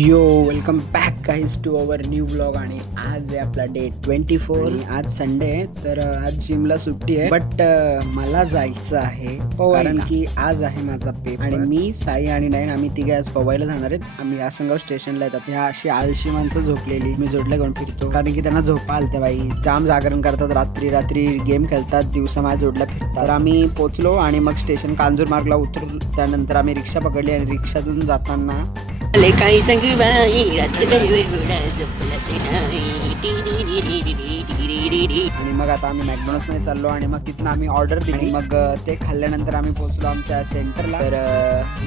Yo welcome back guys to our new blog. आणि आज आहे आपला डे 24 आणि आज संडे आहे, तर आज जिमला सुट्टी आहे. बट मला जायचं आहे कारण की आज आहे माझा पेपर. आणि मी साई आणि नाईन आम्ही तिघे आज पवायला जाणार आहेत. आम्ही आसनगाव स्टेशनला येतात. ह्या अशी आळशी माणसं झोपलेली मी जोडल्या घेऊन फिरतो कारण की त्यांना झोपा आलते. बाई जाम जागरण करतात, रात्री गेम खेळतात, दिवसा माझ्या जोडल्या फिरतात. तर आम्ही पोचलो आणि मग स्टेशन कांजूर मार्गला उतरलो. त्यानंतर आम्ही रिक्षा पकडली आणि रिक्षातून जाताना काही सांगू बाई आणि मग आता आम्ही मॅकडॉनल्ड्स मध्ये चाललो आणि मग तिथून आम्ही ऑर्डर दिली. मग ते खाल्ल्यानंतर आम्ही पोहोचलो आमच्या सेंटरला. तर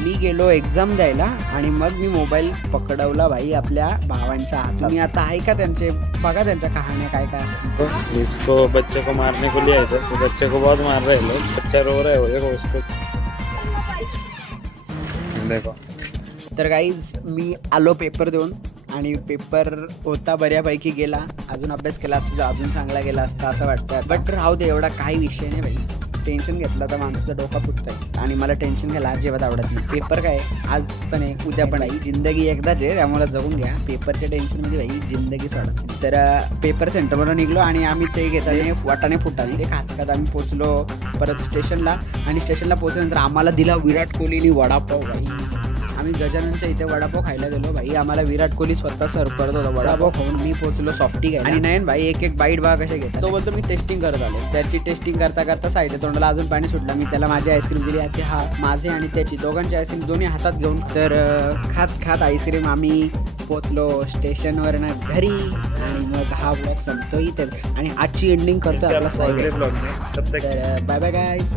मी गेलो एक्झाम द्यायला आणि मग मी मोबाईल पकडवला भाई आपल्या भावांच्या हातात. मी आता ऐका त्यांचे, बघा त्यांच्या कहाण्या काय काय असतात. इसको बच्चे को मारने को लिया था, तो बच्चे को बहुत मार रहे लोग. बच्चा रो रहा है, वो देखो उसको. देखो तर गाईज मी आलो पेपर देऊन आणि पेपर होता बऱ्यापैकी गेला. अजून अभ्यास केला असता अजून चांगला गेला असता असं वाटतं. बट राहू दे, एवढा काही विषय नाही भाई. टेन्शन घेतलं तर माणसाचं डोका फुटतंय आणि मला टेन्शन घ्यायला अजिबात आवडत नाही. पेपर काय आज पण आहे, उद्या पण आहे. जिंदगी एकदाच आहे, त्यामुळे जगून घ्या. पेपरच्या टेन्शनमध्ये भाई जिंदगी सोडा. तर पेपर सेंटरवरून निघलो आणि आम्ही ते घेतले वाटाणे फुटाणे ते खात खात आम्ही पोचलो परत स्टेशनला. आणि स्टेशनला पोचल्यानंतर आम्हाला दिला विराट कोहलीनी वडापाव. भाई आम्ही गजाननच्या इथे वडापाव खायला गेलो. भाई आम्हाला विराट कोहली स्वतः सर्व करत होता वडापाव खाऊन. मी पोहोचलो सॉफ्टी घ्यायला आणि नाही भाई एक बाईट बघा कशा घेतात. तो बोलतो मी टेस्टिंग करत आलो. त्याची टेस्टिंग करता करता साईड तोंडाला अजून पाणी सुटलं. मी त्याला माझी आईस्क्रीम दिली. आता हा माझे आणि त्याची दोघांची आईस्क्रीम दोन्ही हातात घेऊन तर खात खात आईस्क्रीम आम्ही पोचलो स्टेशनवरनं घरी. आणि मग हा ब्लॉग संपतो इथे आणि आजची एंडिंग करतो आपला साई. ब्लॉग में तब तक तर बाय बाय गाईज.